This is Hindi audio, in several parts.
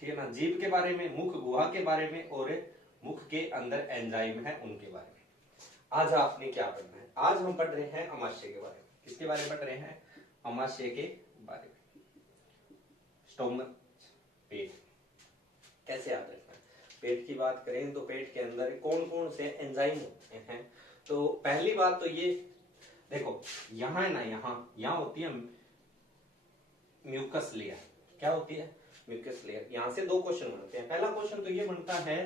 ठीक है ना, जीभ के बारे में, मुख गुहा के बारे में और मुख के अंदर एंजाइम है उनके बारे में। आज आपने क्या पढ़ना है? आज हम पढ़ रहे हैं अमाशय के बारे में। किसके बारे में पढ़ रहे हैं? अमाशय के बारे में। स्टोमक, पेट कैसे याद रखना है? पेट की बात करें तो पेट के अंदर कौन कौन से एंजाइम होते हैं? तो पहली बात तो ये देखो, यहां है ना, यहां होती है म्यूकस लेयर। क्या होती है? Mucus layer. यहां से दो क्वेश्चन बनते हैं। पहला क्वेश्चन तो ये बनता है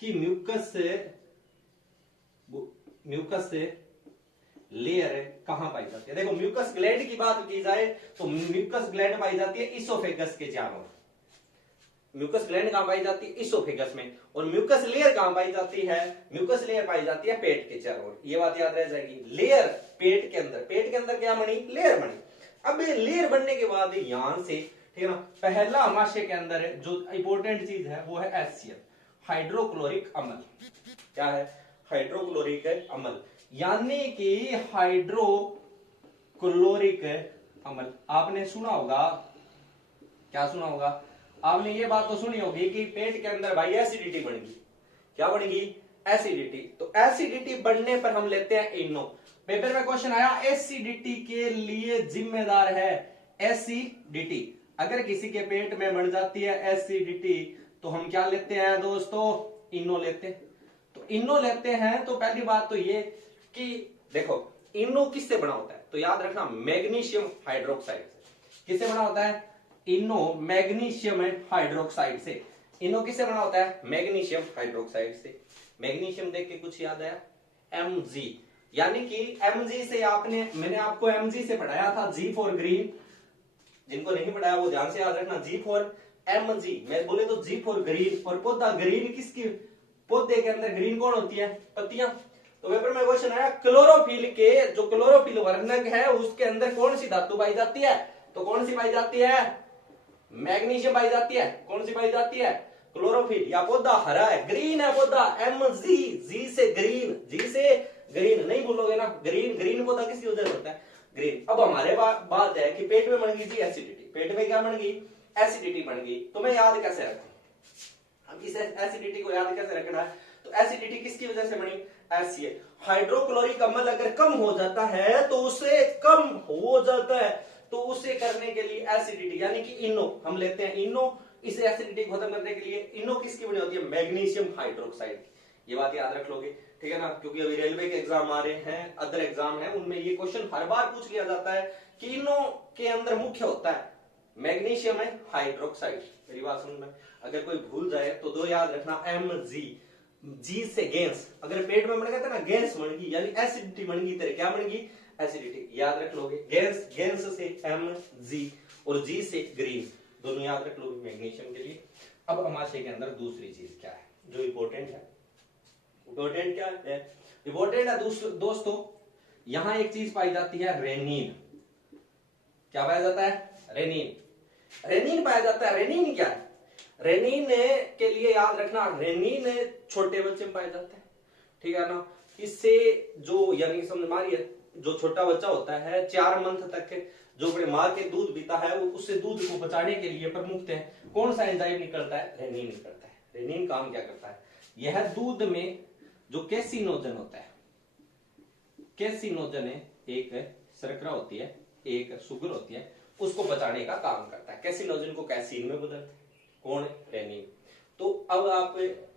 कि म्यूकस लेयर कहां पाई जाती है? देखो, म्यूकस ग्लैंड की बात की जाए तो म्यूकस ग्लैंड पाई जाती है इसोफेगस के चारों। म्यूकस ग्लैंड कहां पाई जाती है? इसोफेगस में। और म्यूकस लेयर कहां पाई जाती है? म्यूकस लेयर पाई जाती है पेट के चारों ओर। ये बात याद रह जाएगी। लेयर पेट के अंदर, पेट के अंदर क्या बनी? लेयर बनी। अब लेयर बनने के बाद यहां से, ठीक है ना, पहला अमाशय के अंदर जो इंपॉर्टेंट चीज है वो है HCl, हाइड्रोक्लोरिक अम्ल। क्या है? हाइड्रोक्लोरिक अम्ल, यानी कि हाइड्रोक्लोरिक अम्ल। आपने सुना होगा, क्या सुना होगा? आपने ये बात तो सुनी होगी कि पेट के अंदर भाई एसिडिटी बनेगी। क्या बनेगी? एसिडिटी। तो एसिडिटी बनने पर हम लेते हैं इनो। पेपर में क्वेश्चन आया, एसिडिटी के लिए जिम्मेदार है एसिडिटी। अगर किसी के पेट में बढ़ जाती है एसिडिटी तो हम क्या लेते हैं दोस्तों? इनो लेते हैं। तो इनो लेते हैं तो पहली बात तो ये कि देखो, इनो किससे बना होता है? तो याद रखना, मैग्नीशियम हाइड्रोक्साइड से। किससे बना होता है? इनो मैग्नीशियम हाइड्रोक्साइड से। इनो किससे बना होता है? मैग्नीशियम हाइड्रोक्साइड से। मैग्नीशियम देख के कुछ याद आया? Mg, यानी कि Mg से मैंने आपको Mg से पढ़ाया था, G फॉर ग्रीन। जिनको नहीं पढ़ाया वो ध्यान से याद रखना, G फॉर Mg। मैं बोले तो G फॉर ग्रीन। और पौधा ग्रीन किसकी? पौधे के अंदर ग्रीन कौन होती है? पत्तियां। तो पेपर में क्वेश्चन आया, क्लोरोफिल के जो क्लोरोफिल वर्णक है उसके अंदर कौन सी धातु पाई जाती है? तो कौन सी पाई जाती है? मैग्नीशियम पाई जाती है। कौन सी पाई जाती है? क्लोरोफिल। या पौधा हरा है, ग्रीन है पौधा, Mg, जी से ग्रीन, जी से ग्रीन नहीं भूलोगे ना। ग्रीन पौधा किसकी वजह से होता है? ग्रीन। अब हमारे बात है कि पेट में बन गई थी एसिडिटी। पेट में क्या बन गई? एसिडिटी बन गई। तो मैं याद कैसे रखूं? अब इस एसिडिटी को याद कैसे रखना है? तो एसिडिटी किसकी वजह से बनी? HCl। हाइड्रोक्लोरिक अम्ल अगर कम हो जाता है तो उसे करने के लिए एसिडिटी, यानी कि इनो हम लेते हैं। इनो, इस एसिडिटी को खत्म करने के लिए इनो किसकी बनी होती है? मैग्नीशियम हाइड्रोक्साइड की। ये बात याद रख लोगे, ठीक है ना, क्योंकि अभी रेलवे के एग्जाम आ रहे हैं, अदर एग्जाम है, उनमें ये क्वेश्चन हर बार पूछ लिया जाता है कि इनो के अंदर मुख्य होता है मैग्नीशियम है हाइड्रोक्साइड। मेरी बात समझ में? अगर कोई भूल जाए तो दो याद रखना, Mg, जी से गैस। अगर पेट में बन गया था ना, गैस बन गई, यानी एसिडिटी बन गई। तेरे क्या बन गई? एसिडिटी। याद रख लोगे, गैस से Mg और जी से ग्रीन, दोनों याद रख लोगे मैग्नीशियम के लिए। अब अमाशय के अंदर दूसरी चीज क्या है जो इंपॉर्टेंट है? इंपॉर्टेंट क्या है? इंपॉर्टेंट है दोस्तों, यहां एक चीज पाई जाती है, रेनिन। क्या पाया जाता है? रेनिन पाया जाता है। रेनिन क्या है? रेनिन के लिए याद रखना, रेनिन छोटे बच्चे में पाया जाता है, ठीक है ना। इससे जो, यानी समझ मारिए, जो छोटा बच्चा होता है 4 मंथ तक जो अपने माँ के दूध पीता है, उससे दूध को बचाने के लिए प्रमुख है कौन सा एंजाइम निकलता है? रेनिन निकलता है। रेनिन काम क्या करता है? यह दूध में जो कैसिनोजन होता है, कैसिनोजन एक शर्करा होती है, एक शुगर होती है, उसको बचाने का काम करता है। कैसिनोजन को कैसीन में बदलता है कौन? रेनिन। तो अब आप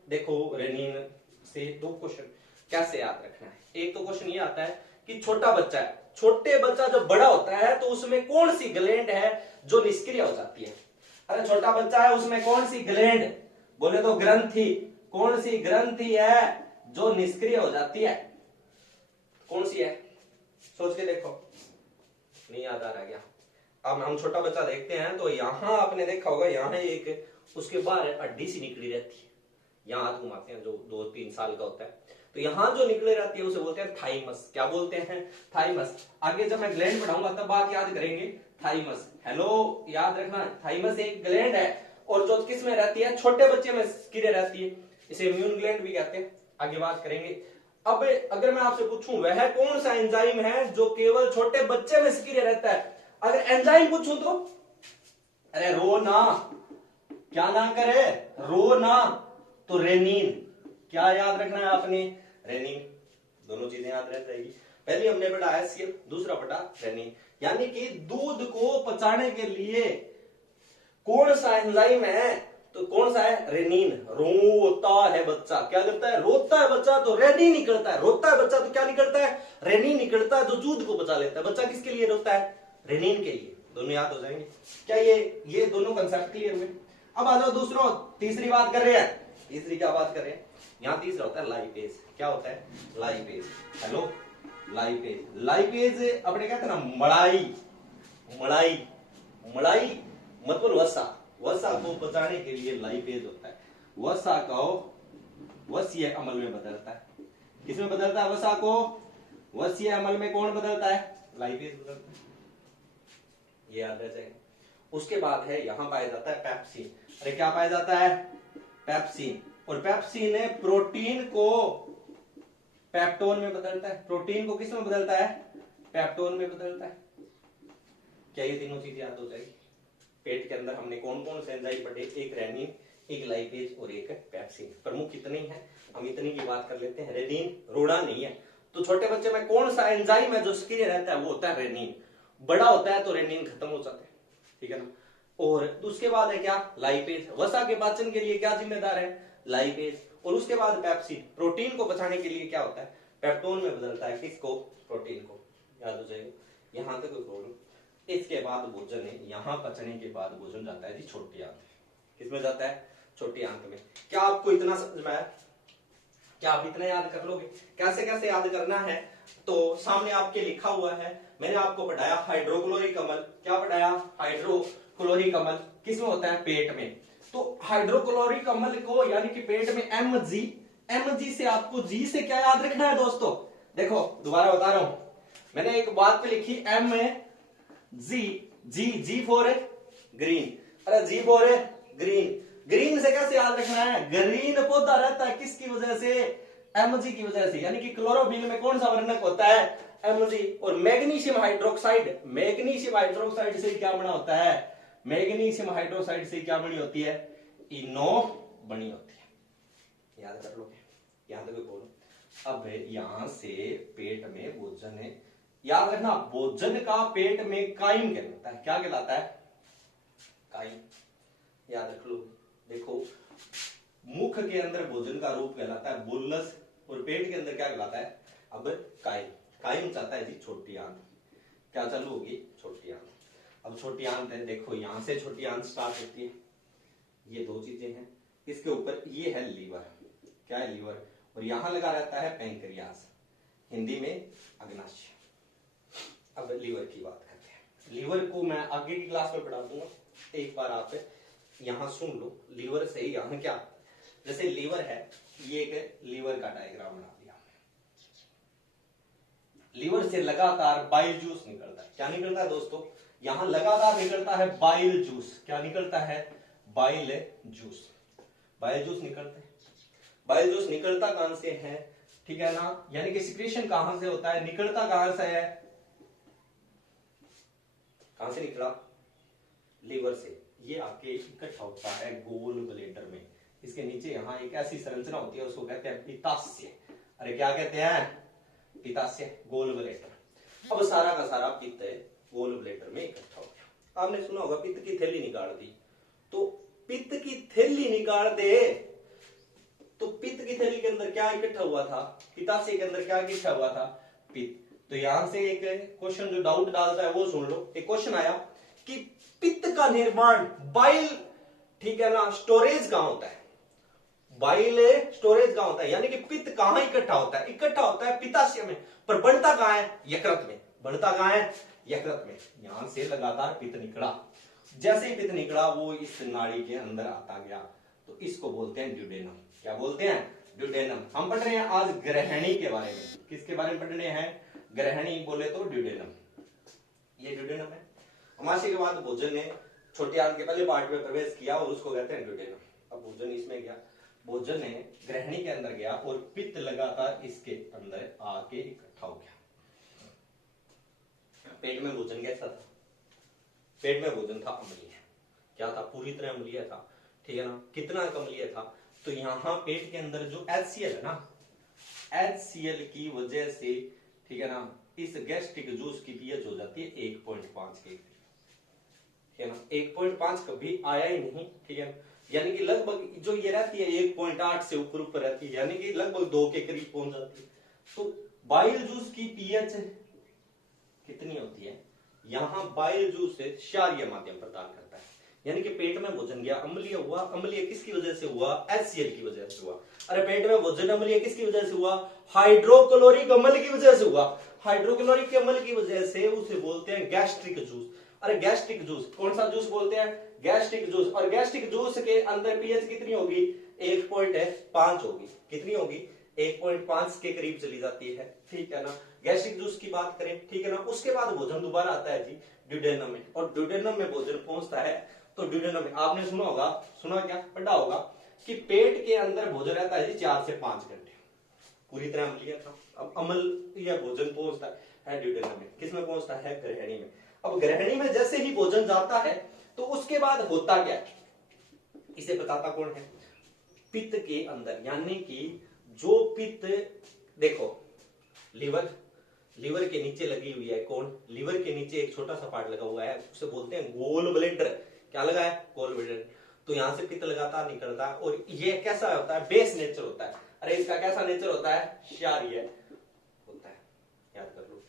देखो, रेनिन से दो क्वेश्चन कैसे याद रखना है। एक तो क्वेश्चन ये आता है कि छोटा बच्चा है, छोटे बच्चा जब बड़ा होता है तो उसमें कौन सी ग्लैंड है जो निष्क्रिय हो जाती है? अरे छोटा बच्चा है, उसमें कौन सी ग्लैंड? बोले तो ग्रंथि। कौन सी ग्रंथि है जो निष्क्रिय हो जाती है? कौन सी है? सोच के देखो। नहीं याद आ रहा क्या? अब हम छोटा बच्चा देखते हैं तो यहां आपने देखा होगा, यहां एक उसके बाहर हड्डी सी निकली रहती है, यहां हाथ घुमाते हैं, जो 2-3 साल का होता है, तो यहां जो निकले रहती है उसे बोलते हैं थाइमस। क्या बोलते हैं? थाइमस। आगे जब मैं ग्लैंड पढ़ाऊंगा तब बात याद करेंगे। थाइमस, हेलो याद रखना, थाइमस एक ग्लैंड है और जो किस में रहती है? छोटे बच्चे में सक्रिय रहती है, इसे इम्यून ग्लैंड भी कहते हैं। आगे बात करेंगे। अब अगर मैं आपसे पूछूं वह कौन सा एंजाइम है जो केवल छोटे बच्चे में सक्रिय रहता है? अगर एंजाइम पूछूं तो अरे रो ना, क्या ना करे, रो ना तो रेनिन। क्या याद रखना है आपने, रेनिन। दोनों चीजें याद रह जाएगी। पहले हमने पढ़ा HCl, दूसरा पढ़ा रेनिन। यानी कि दूध को पचाने के लिए कौन सा एंजाइम है, तो कौन सा है, रेनिन। रोता है बच्चा, क्या करता है, रोता है बच्चा तो रेनिन निकलता है। रोता है बच्चा तो क्या निकलता है, रेनिन निकलता है, जो दूध को बचा लेता है। बच्चा किसके लिए रोता है, रेनिन के लिए। दोनों याद हो जाएंगे। क्या ये दोनों कंसेप्ट क्लियर हुए। अब आ जाओ दूसरों, तीसरी बात कर रहे हैं। तीसरी क्या बात कर रहे हैं, यहां तीसरा होता है लाइपेज। क्या होता है, लाइपेज। Hello, lipase. लाइपेज अपने कहते हैं ना मड़ाई, मड़ाई, मड़ाई मतलब वसा। वसा को बचाने के लिए लाइपेज होता है। वसा को वसीय अमल में बदलता है। किसमें बदलता है वसा को, वसीय अमल में कौन बदलता है, लाइपेज बदलता है। ये याद रह जाएगा। उसके बाद है यहां पाया जाता है पेप्सिन। अरे क्या पाया जाता है, पेप्सिन। और पेप्सिन प्रोटीन को पेप्टोन में बदलता है। प्रोटीन को किस में बदलता है, पेप्टोन में बदलता है। क्या ये तीनों चीजें याद हो जाएगी। पेट के अंदर हमने कौन कौन से एंजाइम पढ़े, एक रेनिन, एक लाइपेज और एक पेप्सिन। प्रमुख इतने ही है, हम इतनी की बात कर लेते हैं। रेनिन रोड़ा नहीं है, तो छोटे बच्चे में कौन सा एंजाइम है जो सक्रिय रहता है, वो होता है रेनिन। बड़ा होता है तो रेनिन खत्म हो जाता है, ठीक है ना। और उसके बाद है क्या, लाइपेज। वसा के पाचन के लिए क्या जिम्मेदार है, लाइपेज। और उसके बाद पेप्सिन, प्रोटीन को बचाने के लिए क्या होता है, पेप्टोन में बदलता है। किसको, प्रोटीन को। याद हो जाएगा, यहां तक कोई प्रॉब्लम। इसके बाद भोजन है, यहां पचने के बाद भोजन जाता है जी छोटी आंत। किसमें जाता है, छोटी आंत में। क्या आपको इतना समझ में आया, क्या आप इतना याद कर लोगे, कैसे कैसे याद करना है, तो सामने आपके लिखा हुआ है। मैंने आपको पढ़ाया हाइड्रोक्लोरिक अम्ल। क्या पढ़ाया, हाइड्रोक्लोरिक अम्ल किसमें होता है, पेट में। तो हाइड्रोक्लोरिक अम्ल को यानी कि पेट में Mg, Mg से आपको G से क्या याद रखना है दोस्तों। देखो दोबारा बता रहा हूं, मैंने एक बात पे लिखी जी फॉर ग्रीन। अरे जी फॉर ग्रीन, ग्रीन से कैसे याद रखना है, ग्रीन पौधा रहता है किसकी वजह से, Mg की वजह से। यानी कि क्लोरोफिल में कौन सा वर्णक होता है, Mg। और मैग्नीशियम हाइड्रोक्साइड, मैग्नीशियम हाइड्रोक्साइड से क्या बना होता है, मैग्नीशियम हाइड्रोक्साइड से क्या बनी होती है, इनो बनी होती है। याद कर लोगे, यहां तक बोलो। अब यहां से पेट में भोजन है, याद रखना भोजन का पेट में काइम कहलाता है। क्या कहलाता है, काइम। याद रख लो। देखो मुख के अंदर भोजन का रूप कहलाता है बुल्लस, और पेट के अंदर क्या कहलाता है, अब काइम। काइम चाहता है जी छोटी आंत। क्या चालू होगी, छोटी आंत। अब छोटी आंत है, देखो यहां से छोटी आंत स्टार्ट होती है। ये दो चीजें हैं, इसके ऊपर ये है लीवर। क्या है, लीवर। और यहां लगा रहता है पैंक्रियास, हिंदी में अग्नाशय। अब लीवर की बात करते हैं। लीवर को मैं आगे की क्लास में पढ़ा दूंगा, एक बार आप यहां सुन लो। लीवर से यहां क्या, जैसे लीवर है, ये एक लीवर का डायग्राम बना दिया। लीवर से लगातार बाइल जूस निकलता है। क्या निकलता है दोस्तों, यहां लगातार निकलता है बाइल जूस। क्या निकलता है, बाइल जूस। बाइल जूस निकलता है। बाइल जूस निकलता कहां से है, ठीक है ना। यानी कि सिक्रेशन कहां से होता है, निकलता कहां से है, कहां से निकला, लीवर से। ये आपके इकट्ठा होता है गोल ब्लेडर में। इसके नीचे यहां एक ऐसी संरचना होती है, उसको कहते हैं पित्ताशय। अरे क्या कहते हैं, पित्ताशय, गोल ब्लेडर। अब सारा का सारा पित्त गोल ब्लेडर में इकट्ठा हो गया। आपने सुना होगा पित्त की थैली निकाल दी, तो पित्त की थैली निकाल दे, तो पित्त की थैली के अंदर क्या इकट्ठा हुआ था, पित्ताशय के अंदर क्या इकट्ठा हुआ था, पित्त। तो यहां से एक क्वेश्चन जो डाउट डालता है वो सुन लो। एक क्वेश्चन आया कि पित्त का निर्माण बाइल, ठीक है ना, स्टोरेज कहां होता है, बाइल स्टोरेज कहां होता है। यानी कि पित्त कहां इकट्ठा होता है, इकट्ठा होता है पित्ताशय में, पर बढ़ता कहां है, यकृत में। बढ़ता कहां है, यकृत में। यहां से लगातार पित्त निकला, जैसे ही पित्त निकला वो इस नाड़ी के अंदर आता गया, तो इसको बोलते हैं ड्यूडेनम। क्या बोलते हैं, ड्यूडेनम। हम पढ़ रहे हैं आज ग्रहणी के बारे में। किसके बारे में पढ़ रहे हैं, ग्रहणी बोले तो ड्यूडेनम। ये ड्यूडेनम है। अमाशय के बाद भोजन ने छोटी आंत के पहले पार्ट में प्रवेश किया और उसको कहते हैं ड्यूडेनम। अब भोजन इसमें गया, भोजन ने ग्रहणी के अंदर गया और पित्त लगातार इसके अंदर आके इकट्ठा हो गया। पेट में भोजन कैसा था, पेट में भोजन था अम्लीय। क्या था, पूरी तरह अम्लीय था। ठीक है ना, कितना अम्लीय था। तो यहाँ पेट के अंदर जो HCl है ना, HCl की वजह से, ठीक है ना, इस गैस्ट्रिक जूस की पीएच हो जाती है 1.5 के, ठीक है ना। 1.5 कभी आया ही नहीं, ठीक है, यानी कि लगभग जो ये रहती है 1.8 से ऊपर ऊपर रहती है, यानी कि लगभग 2 के करीब पहुंच जाती है। तो बाइल जूस की पीएच कितनी होती है, यहां बाइल जूस से क्षारीय माध्यम प्रदान करता है, यानी कि पेट में भोजन गया, अम्लीय हुआ। अम्लीय किसकी वजह से हुआ, HCl की वजह से हुआ। अरे पेट में भोजन अम्लीय किसकी वजह से हुआ, हाइड्रोक्लोरिक अम्ल की वजह से हुआ। हाइड्रोक्लोरिक अम्ल की वजह से उसे बोलते हैं गैस्ट्रिक जूस। अरे गैस्ट्रिक जूस, कौन सा जूस बोलते हैं, गैस्ट्रिक जूस। और गैस्ट्रिक जूस के अंदर पीएच कितनी होगी, 1.5 होगी। कितनी होगी, 1.5 के करीब चली जाती है, ठीक है ना। गैस्ट्रिक जूस की बात करें, ठीक है ना। उसके बाद भोजन दोबारा आता है जी ड्यूडेनम में, और ड्यूडेनम में भोजन पहुंचता है। तो ड्यूडेनम में आपने सुना होगा, सुना क्या, पढ़ा होगा कि पेट के अंदर भोजन रहता है जी 4 से 5 घंटे, पूरी तरह अम्लीय था। अब अम्लीय भोजन पहुंचता है ड्यूडेनम में, किसमें पहुंचता है, ग्रहणी में। अब ग्रहणी में जैसे ही भोजन जाता है तो उसके बाद होता क्या, इसे बताता कौन है, पित्त के अंदर, यानी कि जो पित्त, देखो लिवर, लिवर के नीचे लगी हुई है कौन, लिवर के नीचे एक छोटा सा पार्ट लगा हुआ है, उसे बोलते हैं गोल ब्लेडर। क्या लगा है, गोल ब्लेडर। तो यहां से पित्त लगातार निकलता है, और ये कैसा होता है, बेस नेचर होता है। अरे इसका कैसा नेचर होता है, क्षारीय होता है, याद कर लो,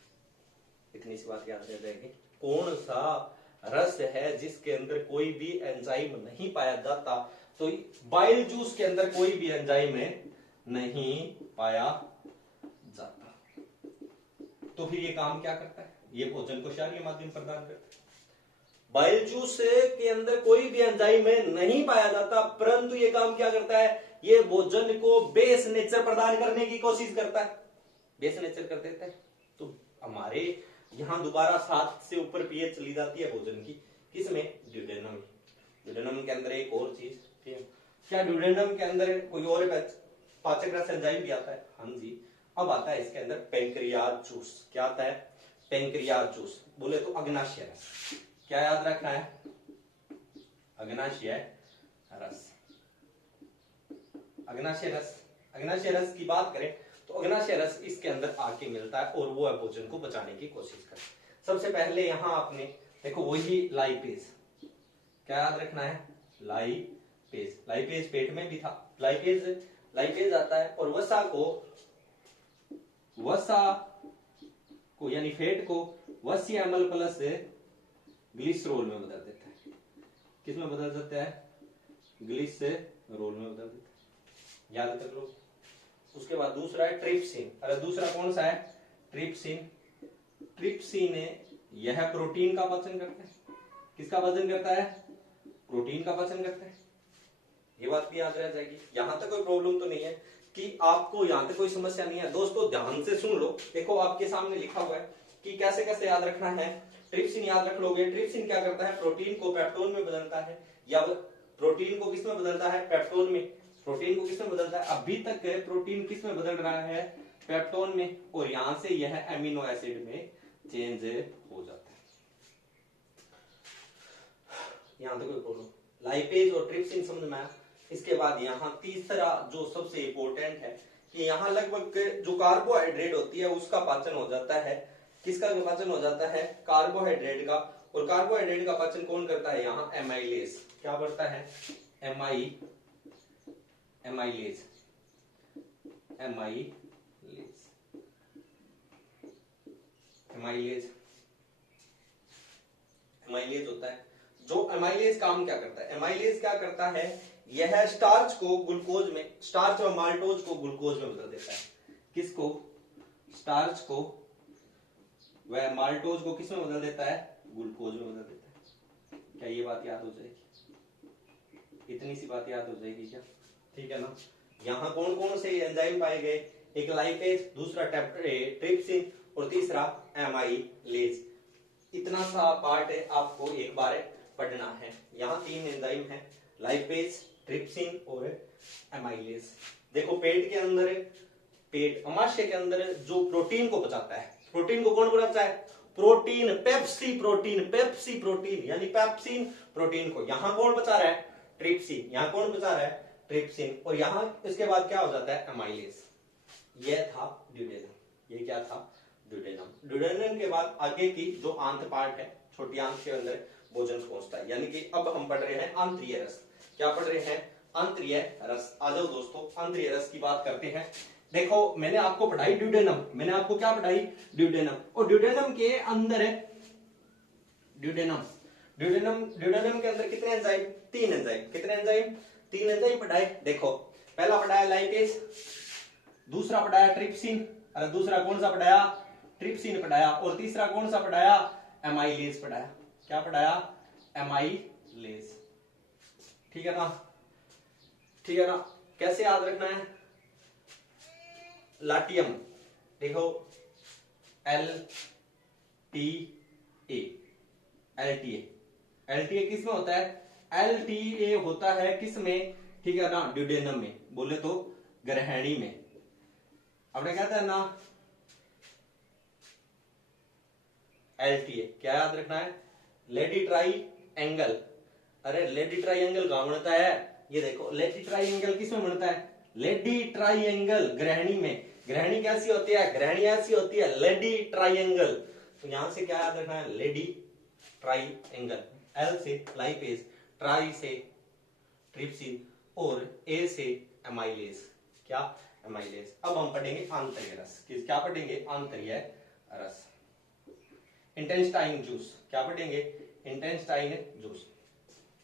इतनी सी बात याद रह जाएगी। कौन सा रस है जिसके अंदर कोई भी एंजाइम नहीं पाया जाता, तो बाइल जूस के अंदर कोई भी एंजाइम नहीं पाया जाता। तो फिर ये काम क्या करता है, ये भोजन को क्षारीय माध्यम प्रदान करता है। बाइल जूस के अंदर कोई भी एंजाइम नहीं पाया जाता, परंतु ये काम क्या करता है, ये भोजन को बेस नेचर प्रदान करने की कोशिश करता है, बेस नेचर कर देता है। तो हमारे यहां दोबारा 7 से ऊपर पीएच चली जाती है भोजन की, किसमें, ड्यूडेनम। ड्यूडेनम के अंदर एक और चीज, ठीक है, क्या ड्यूडेनम के अंदर कोई और पाचक रस एंजाइम भी आता है, हाँ जी। अब आता है इसके अंदर पेंक्रियाज जूस। क्या आता है, पेंक्रियाज जूस, बोले तो अग्नाशय रस। क्या याद रखना है, अग्नाशय रस। अग्नाशय रस, अग्नाशय रस की बात करें तो अग्नाशय रस इसके अंदर आके मिलता है, और वो भोजन को बचाने की कोशिश करता है। सबसे पहले यहां आपने देखो वही लाइपेज, क्या याद रखना है, लाइपेज। लाइपेज पेट में भी था, लाइपेज आता है और वसा को यानी फैट को वसीय अम्ल प्लस ग्लिसरोल में बदल देता है। किस में बदल देता है, ग्लिसरोल में बदल देता है, याद कर लो। उसके बाद दूसरा है ट्रिप्सिन। अरे दूसरा कौन सा है, ट्रिप्सिन। ट्रिप्सिन यह प्रोटीन का पाचन करता है। किसका पाचन करता है, प्रोटीन का पाचन करता है। ये बात भी याद रह जाएगी। यहां तक कोई प्रॉब्लम तो नहीं है कि आपको यहां तक कोई समस्या नहीं है। दोस्तों ध्यान से सुन लो, देखो आपके सामने लिखा हुआ है कि कैसे कैसे याद रखना है। ट्रिप्सिन याद रख लोगे। ट्रिप्सिन क्या करता है, प्रोटीन को पेप्टोन में बदलता है, या प्रोटीन को किस में बदलता है, पेप्टोन में। प्रोटीन को किस में बदलता है, अभी तक प्रोटीन किस में बदल रहा है, पेप्टोन में, और यहां से यह एमिनो एसिड में चेंज हो जाता है। यहां तक कोई प्रॉब्लम, लाइपेज और ट्रिप्सिन समझ में आया। इसके बाद यहाँ तीसरा जो सबसे इंपॉर्टेंट है कि यहाँ लगभग जो कार्बोहाइड्रेट होती है उसका पाचन हो जाता है। किसका पाचन हो जाता है, कार्बोहाइड्रेट का। और कार्बोहाइड्रेट का पाचन कौन करता है, यहाँ एमाइलेज। क्या बढ़ता है, एमाइलेज। एमाइलेज होता है। जो एमाइलेज काम क्या करता है, एमाइलेज क्या करता है, यह स्टार्च को ग्लूकोज में, स्टार्च और माल्टोज को ग्लूकोज में बदल देता है। किसको, स्टार्च को वह माल्टोज को किस में बदल देता है, ग्लूकोज में बदल देता है। क्या ये बात याद हो जाएगी, इतनी सी बात याद हो जाएगी क्या, ठीक है ना। यहाँ कौन कौन से एंजाइम पाए गए, एक लाइपेज, दूसरा ट्रिप्सिन और तीसरा एमाइलेज। इतना सा पार्ट है आपको एक बार पढ़ना है। यहाँ 3 एंजाइम है, लाइपेज, ट्रिप्सिन और एमाइलेज। देखो पेट के अंदर, पेट अमाशय के अंदर जो प्रोटीन को पचाता है, प्रोटीन को कौन बनाता है, protein, Pepsi protein, Pepsi protein यानी पेप्सिन प्रोटीन को यहाँ कौन बचा रहा है, ट्रिप्सिन, यहाँ कौन बचा रहा है, ट्रिप्सिन, और यहाँ इसके बाद क्या हो जाता है, एमाइलेज। यह था ड्यूडेनम। ये क्या था, ड्यूडेनम। ड्यूडेनम के बाद आगे की जो आंत पार्ट है, छोटी आंत के अंदर भोजन पहुंचता है, यानी कि अब हम पढ़ रहे हैं आंतरीय रस। क्या पढ़ रहे हैं, आंतरीय रस। आ जाओ दोस्तों, आंतरीय रस की बात करते हैं। देखो मैंने आपको पढ़ाई ड्यूडेनम, मैंने आपको क्या पढ़ाई, ड्यूडेनम, और ड्यूडेनम के अंदर है ड्यूडेनम। ड्यूडेनम के अंदर कितने एंजाइम, 3 एंजाइम। कितने एंजाइम, 3 एंजाइम पढ़ाए। देखो पहला पढ़ाया लाइपेज, दूसरा पढ़ाया ट्रिप्सिन, और दूसरा कौन सा पढ़ाया, ट्रिप्सिन पढ़ाया, और तीसरा कौन सा पढ़ाया, एमाइलेज पढ़ाया। क्या पढ़ाया, एमाइलेज। ठीक है ना, ठीक है ना। कैसे याद रखना है, लाटियम, देखो एल टी ए, एलटीए किस में होता है, एलटीए होता है किस में, ठीक है ना, ड्यूडेनम में, बोले तो ग्रहणी में। आपने कहता है ना एलटीए, क्या याद रखना है, लेडी ट्राई एंगल। अरे लेडी ट्राई एंगल कहां बनता है, ये देखो लेडी ट्राई एंगल किस में बनता है, लेडी ट्राई एंगल ग्रहणी में। ग्रहणी कैसी होती है, ग्रहणी ऐसी होती है लेडी ट्राई एंगल। तो यहां से क्या याद रखना है, लेडी ट्राई एंगल। एल से लाइपेज, ट्राई से ट्रिप्सिन, और ए से एमाइलेज। क्या, एमाइलेज। अब हम पढ़ेंगे आंतरीय रस। क्या पढ़ेंगे, आंतरीय रस। इंटेस्टाइन जूस, क्या पढ़ेंगे, इंटेस्टाइन जूस।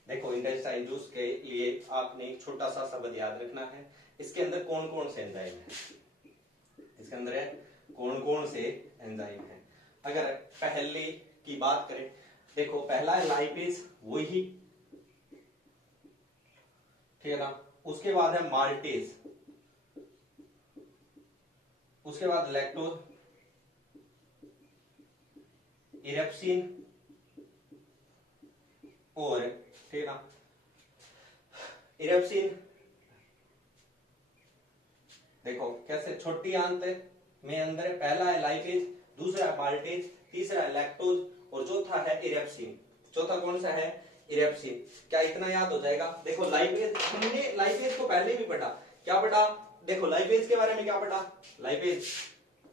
देखो इंटेस्टाइन जूस के लिए आपने एक छोटा सा शब्द याद रखना है, इसके अंदर कौन कौन से एंजाइम है, इसके अंदर है कौन कौन से एंजाइम है। अगर पहले की बात करें, देखो पहला है लाइपेज, वही, ठीक है ना, उसके बाद है माल्टेज, उसके बाद लैक्टोज, इरेप्सिन, और ठीक है ना, इरेप्सिन। देखो कैसे, छोटी आंत में अंदर पहला है लाइपेज, दूसरा है माल्टेज, तीसरा है लैक्टोज, और चौथा है इरेप्सिन। चौथा कौन सा है, इरेप्सिन। क्या इतना याद हो जाएगा। देखो लाइपेज, हमने लाइपेज को पहले भी पढ़ा। क्या पढ़ा, देखो लाइपेज के बारे में क्या पढ़ा,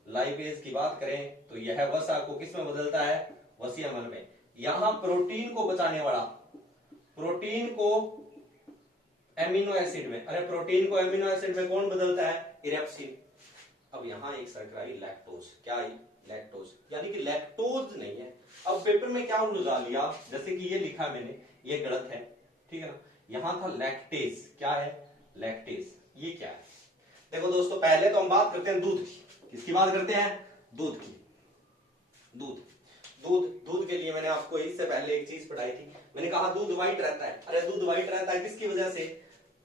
लाइपेज की बात करें तो यह वसा को किस में बदलता है, वसीय अम्ल में। यहां प्रोटीन को बचाने वाला, प्रोटीन को एमिनो एसिड में, अरे प्रोटीन को एमिनो एसिड में कौन बदलता है, इरेप्सिन। अब यहां एक शर्त आई लैक्टोज, क्या आई, लैक्टोज, यानी कि लैक्टोज नहीं है। अब पेपर में क्या उलझा लिया, जैसे कि ये लिखा मैंने, ये गलत है, ठीक है ना, यहां था लैक्टेज। क्या है, लैक्टेज, ये क्या है। देखो दोस्तों पहले तो हम बात करते हैं दूध की। किसकी बात करते हैं, दूध की। दूध के लिए मैंने आपको इससे पहले एक चीज पढ़ाई थी, मैंने कहा दूध व्हाइट रहता है। अरे दूध व्हाइट रहता है किसकी वजह से,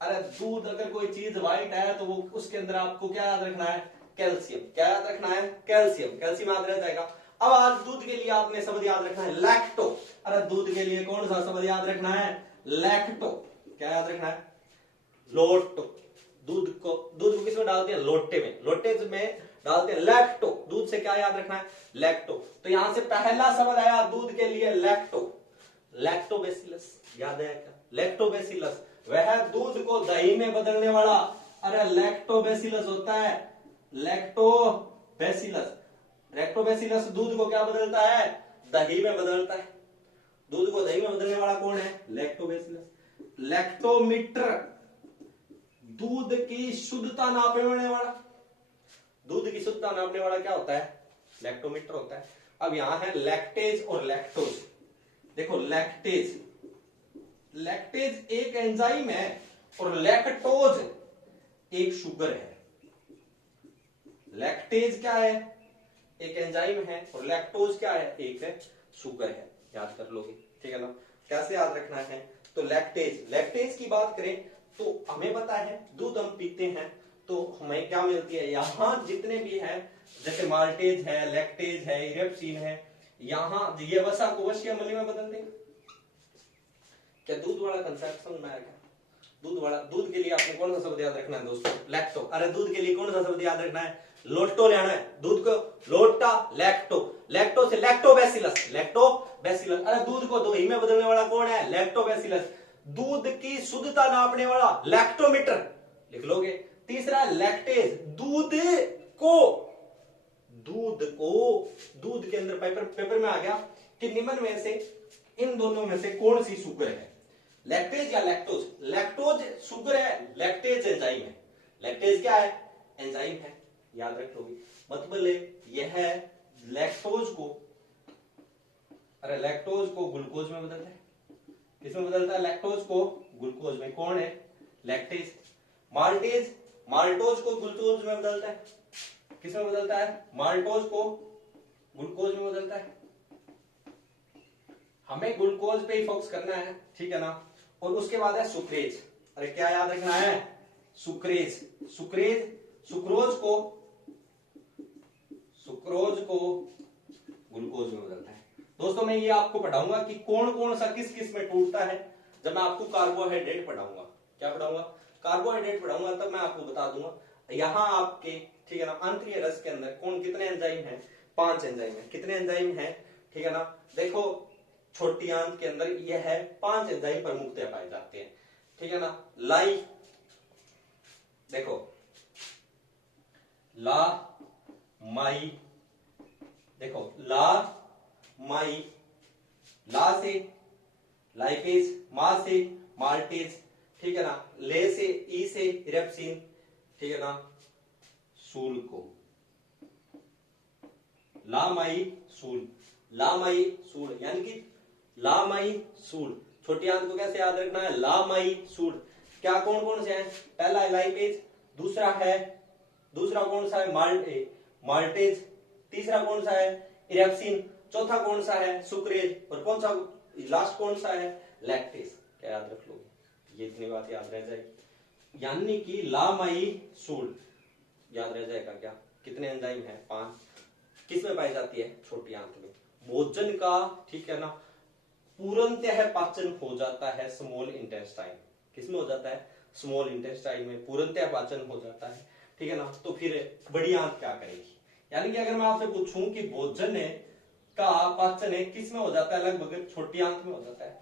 अरे दूध, अगर कोई चीज व्हाइट है तो वो उसके अंदर आपको क्या याद रखना है, कैल्शियम। क्या याद रखना है, कैल्शियम। कैल्शियम याद रह जाएगा। अब आज दूध के लिए आपने शब्द याद रखना है लैक्टो। अरे दूध के लिए कौन सा शब्द याद रखना है, लैक्टो। क्या याद रखना है, लोटो। दूध को किसमें डालते हैं, लोटे में, लोटे में डालते हैं लैक्टो। दूध से क्या याद रखना है, लैक्टो। तो यहां से पहला शब्द आया दूध के लिए लैक्टो, लैक्टोबैसिलस। याद है क्या, लैक्टोबैसिलस, वह दूध को दही में बदलने वाला। अरे लैक्टोबैसिलस होता है, लैक्टोबैसिलस। लैक्टोबैसिलस दूध को क्या बदलता है, दही में बदलता है। दूध को दही में बदलने वाला कौन है, लैक्टोबैसिलस। लैक्टोमीटर, दूध की शुद्धता नापने वाला। दूध की शुद्धता नापने वाला क्या होता है, लैक्टोमीटर होता है। अब यहां है लैक्टेज और लैक्टोज। देखो लैक्टेज, लैक्टेज एक एंजाइम है और लैक्टोज एक शुगर है। लैक्टेज क्या है, एक एंजाइम है, और लैक्टोज क्या है, एक शुगर है। याद कर लोगे, ठीक है ना। कैसे याद रखना है, तो लैक्टेज की बात करें तो हमें पता है दूध हम पीते हैं तो हमें क्या मिलती है, यहां जितने भी है जैसे माल्टेज है, लैक्टेज है, इरेप्सिन है, यहां ये वसा को वसीय अम्ल में बदल देगा। क्या दूध वाला कंसेप्ट समझ में आया क्या, दूध के लिए आपने कौन सा शब्द याद रखना है दोस्तों, लैक्टो। अरे दूध के लिए कौन सा शब्द याद रखना है, लोटो लेना है। दूध को लोटा, लैक्टो, लैक्टो से लैक्टोबैसिलस, लैक्टोबैसिलस। अरे दूध को दही में बदलने वाला कौन है, लैक्टोबैसिलस। दूध की शुद्धता नापने वाला लैक्टोमीटर लिख लोगे। तीसरा लैक्टेज, दूध के अंदर पेपर में आ गया कि निम्न में से इन दोनों में से कौन सी शुगर है, लैक्टेज या लैक्टोज। लैक्टोज शुगर है, लैक्टेज एंजाइम है। लैक्टेज क्या है, एंजाइम है, याद रखोगे। मतलब यह लैक्टोज को ग्लूकोज में बदलता है। किसमें बदलता है, लैक्टोज को ग्लूकोज में। कौन है, लैक्टेज। माल्टोज को ग्लूकोज में बदलता है। किसमें बदलता है, माल्टोज को ग्लूकोज में बदलता है। हमें ग्लूकोज पे ही फोकस करना है, ठीक है ना। और उसके बाद है सुक्रेज। अरे क्या याद रखना है, सुक्रेज। सुक्रोज को ग्लूकोज में बदलता है। दोस्तों मैं ये आपको पढ़ाऊंगा कि कौन कौन सा किस किस में टूटता है, जब मैं आपको कार्बोहाइड्रेट पढ़ाऊंगा। क्या पढ़ाऊंगा, कार्बोहाइड्रेट पढ़ाऊंगा, तब मैं आपको बता दूंगा। यहां आपके, ठीक है ना, अंतरीय रस के अंदर कौन कितने एंजाइम है, 5 एंजाइम है। कितने एंजाइम है, ठीक है ना। देखो छोटी आंत के अंदर यह है 5 एंजाइम प्रमुखतः पाए जाते हैं, ठीक है ना। देखो ला माई, ला से लाइपेज, मा से माल्टेज, ठीक है ना। ले से ई से इरेप्सिन, ठीक है ना। सूल को लामाई सूल, यानी कि लामाई सूल। छोटी आंत को कैसे याद रखना है, लामाई सूल। क्या कौन कौन से हैं, पहला है लाइपेज, दूसरा कौन सा है, माल्टेज, तीसरा कौन सा है, इरेप्सिन, चौथा कौन सा है, सुक्रेज, और कौन सा लास्ट कौन सा है, लैक्टेज। क्या याद रख लोगे, ये इतनी बात याद रह जाएगी। यानी कि लामाई सूल याद रह जाएगा। क्या कितने एंजाइम है, 5। किस में पाई जाती है, छोटी आंत में। भोजन का, ठीक है ना, पूर्णतः पाचन हो जाता है स्मॉल इंटेस्टाइन। किसमें हो जाता है, स्मॉल इंटेस्टाइन में पूर्णतः पाचन हो जाता है, ठीक है ना। तो फिर बड़ी आंत क्या करेगी, यानी कि अगर मैं आपसे पूछूं कि भोजन का पाचन है किस में हो जाता है, लगभग छोटी आंत में हो जाता है,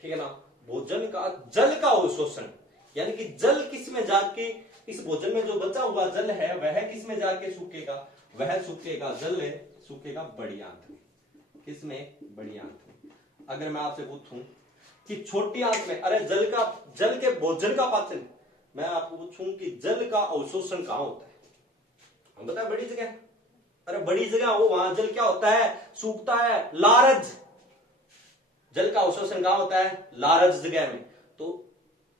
ठीक है ना। भोजन का जल का अवशोषण, यानी कि जल किस में जाके, इस भोजन में जो बचा हुआ जल है वह किस में जाके सूखेगा, वह सूखेगा, जल सूखेगा बड़ी आंत में। किसमें, बड़ी आंत में। अगर मैं आपसे पूछूं कि छोटी आंत में, अरे जल के भोजन का पाचन, मैं आपको पूछूं कि जल का अवशोषण कहां होता है, हम बताए बड़ी जगह। अरे बड़ी जगह हो, वहां जल क्या होता है, सूखता है, लारज। जल का अवशोषण कहां होता है, लारज जगह में। तो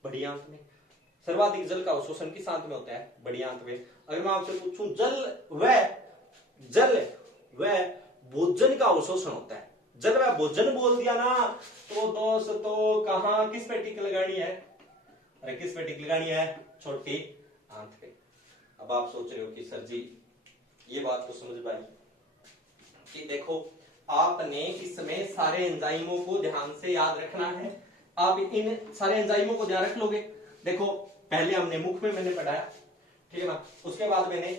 बड़ी आंत में सर्वाधिक जल का अवशोषण किस आंत में होता है, बड़ी आंत में। अगर मैं आपसे पूछूं जल व भोजन का अवशोषण होता है, जल व भोजन बोल दिया ना, तो दोस्तों कहां किस पे टिक लगानी है, अरे किस पे टिक लगानी है, छोटी आंत पे। अब आप सोच रहे हो कि सर जी ये बात तो समझ पाई कि देखो आपने इसमें सारे एंजाइमों को ध्यान से याद रखना है। आप इन सारे एंजाइमों को ध्यान रख लोगे। देखो पहले हमने मुख में मैंने पढ़ाया, ठीक है ना। उसके बाद मैंने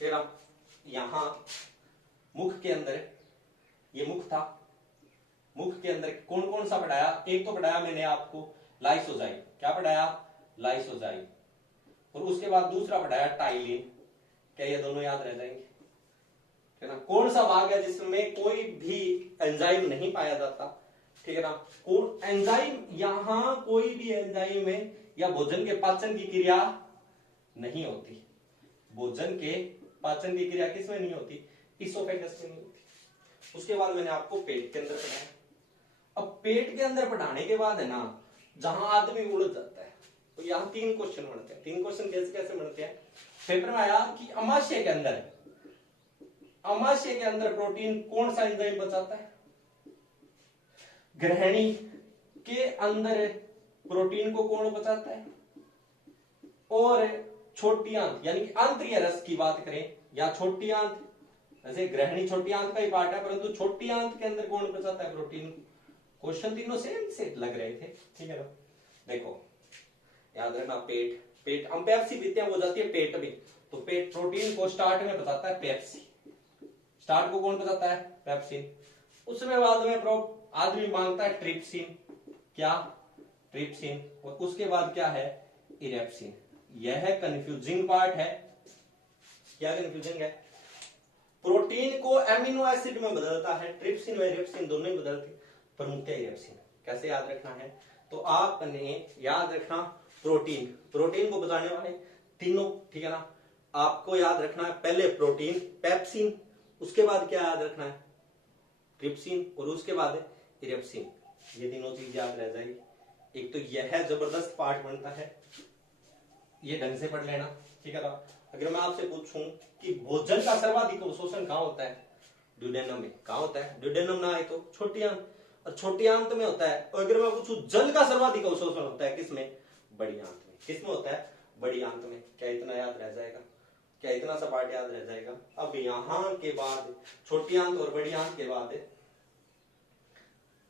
फिर यहां मुख के अंदर, ये मुख था, मुख के अंदर कौन कौन सा पढ़ाया, एक तो पढ़ाया मैंने आपको लाइसोजाइम। क्या पढ़ाया, लाइसोजाइम। और उसके बाद दूसरा पढ़ाया टाइलिन। क्या ये दोनों याद रह जाएंगे, है ना। कौन सा भाग है जिसमें कोई भी एंजाइम नहीं पाया जाता, ठीक है ना। कौन एंजाइम, यहां कोई भी एंजाइम में या भोजन के पाचन की क्रिया नहीं होती। भोजन के पाचन की क्रिया किसमें नहीं होती, इसोफेगस में नहीं होती। उसके बाद मैंने आपको पेट के अंदर पढ़ाया। अब पेट के अंदर पढ़ाने के बाद है ना, जहां आदमी उलझ जाता है, तो यहां 3 क्वेश्चन बनते हैं। 3 क्वेश्चन कैसे कैसे बनते हैं, पेपर में आया कि अमाशय के अंदर प्रोटीन कौन सा एंजाइम बचाता है, ग्रहणी के अंदर प्रोटीन को कौन बचाता है, और छोटी आंत यानी कि आंतरिक रस की बात करें, या छोटी आंत, वैसे ग्रहणी छोटी आंत का ही पार्ट है, परंतु छोटी आंत के अंदर कौन बचाता है प्रोटीन। क्वेश्चन तीनों सेम से लग रहे थे, ठीक है ना। देखो याद रखना, पेट हम पेप्सी पीते हैं, वो जाती है पेट में, तो पेट प्रोटीन को स्टार्ट में बताता है पेप्सी। स्टार्ट को कौन बताता है, पेप्सिन। उसमें बाद में आदमी मांगता है ट्रिप्सिन। क्या, ट्रिप्सिन, और उसके बाद क्या है, इरेप्सिन। यह कंफ्यूजिंग पार्ट है। क्या कंफ्यूजिंग है? प्रोटीन को एमिनो एसिड में बदलता है, ट्रिप्सिन व इरेप्सिन दोनों ही बदलते, पर मुख्य इरेप्सिन। कैसे याद रखना है? तो आपने याद रखना प्रोटीन, प्रोटीन को बताने वाले तीनों, ठीक है ना। आपको याद रखना है पहले प्रोटीन, पेप्सिन, उसके बाद क्या याद रखना है, ट्रिप्सिन, और उसके बाद है इरेप्सिन। ये तीनों चीज याद रह जाएगी। एक तो यह जबरदस्त पार्ट बनता है, ये ढंग से पढ़ लेना, ठीक है ना। अगर मैं आपसे पूछूं कि भोजन का सर्वाधिक अवशोषण कहाँ होता है, ड्यूडेनम में। कहाँ होता है? ड्यूडेनम ना आए तो छोटी आंत, और छोटी आंत में होता है। और अगर मैं पूछूं जल का सर्वाधिक अवशोषण होता है किसमें, बड़ी आंत में। किसमें होता है? बड़ी आंत में। क्या इतना याद रह जाएगा? क्या इतना सा पार्ट याद रह जाएगा? अब यहां के बाद छोटी आंत और बड़ी आंत के बाद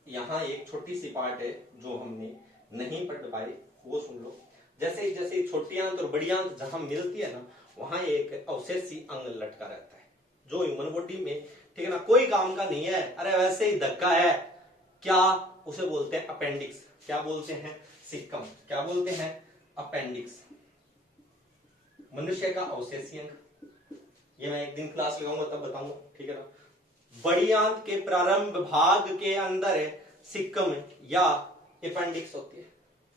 यहां एक छोटी सी पार्ट है जो हमने नहीं पढ़ पाए, वो सुन लो। जैसे जैसे छोटी आंत और बड़ी आंत जहां मिलती है ना, वहां एक अवशेषी अंग लटका रहता है जो ह्यूमन बॉडी में, ठीक है ना, कोई काम का नहीं है, अरे वैसे ही धक्का है। क्या उसे बोलते हैं? अपेंडिक्स। क्या बोलते हैं? सिक्कम। क्या बोलते हैं? अपेंडिक्स। मनुष्य का अवशेषी अंग। ये मैं एक दिन क्लास लगाऊंगा तब बताऊंगा, ठीक है ना। बड़ी आंत के प्रारंभ भाग के अंदर सिक्कम या अपेंडिक्स होती है,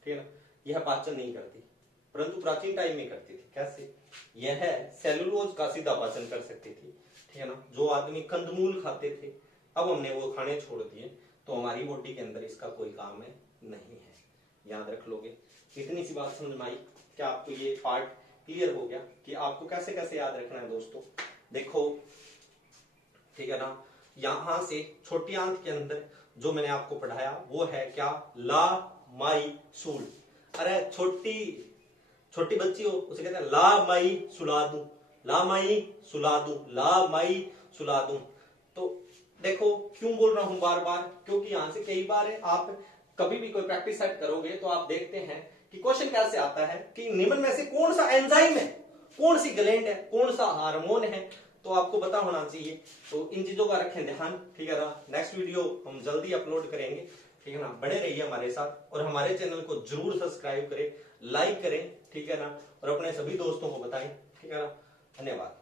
ठीक है ना। यह पाचन नहीं करती, परंतु प्राचीन टाइम में करती थी। कैसे? यह सेलुलोज का सीधा पाचन कर सकती थी, ठीक है ना। जो आदमी कंदमूल खाते थे, अब हमने वो खाने छोड़ दिए, तो हमारी बॉडी के अंदर इसका कोई काम है नहीं है। याद रख लोगे। इतनी सी बात समझ में आई? क्या आपको ये पार्ट क्लियर हो गया कि आपको कैसे कैसे याद रखना है? दोस्तों देखो, ठीक है ना, यहां से छोटी आंत के अंदर जो मैंने आपको पढ़ाया वो है क्या, ला माई सूल। अरे छोटी छोटी बच्ची हो उसे कहते हैं ला माई सुला दूं, ला माई सुला दूं, ला माई सुला दूं। तो देखो क्यों बोल रहा हूं बार बार, क्योंकि यहां से कई बार आप कभी भी कोई प्रैक्टिस सेट करोगे तो आप देखते हैं कि क्वेश्चन कैसे आता है कि निम्न में से कौन सा एंजाइम है, कौन सी ग्लैंड है, कौन सा हार्मोन है, तो आपको पता होना चाहिए। तो इन चीजों का रखें ध्यान, ठीक है ना। नेक्स्ट वीडियो हम जल्दी अपलोड करेंगे, ठीक है ना। बने रहिए हमारे साथ और हमारे चैनल को जरूर सब्सक्राइब करें, लाइक करें, ठीक है ना, और अपने सभी दोस्तों को बताएं, ठीक है ना। धन्यवाद।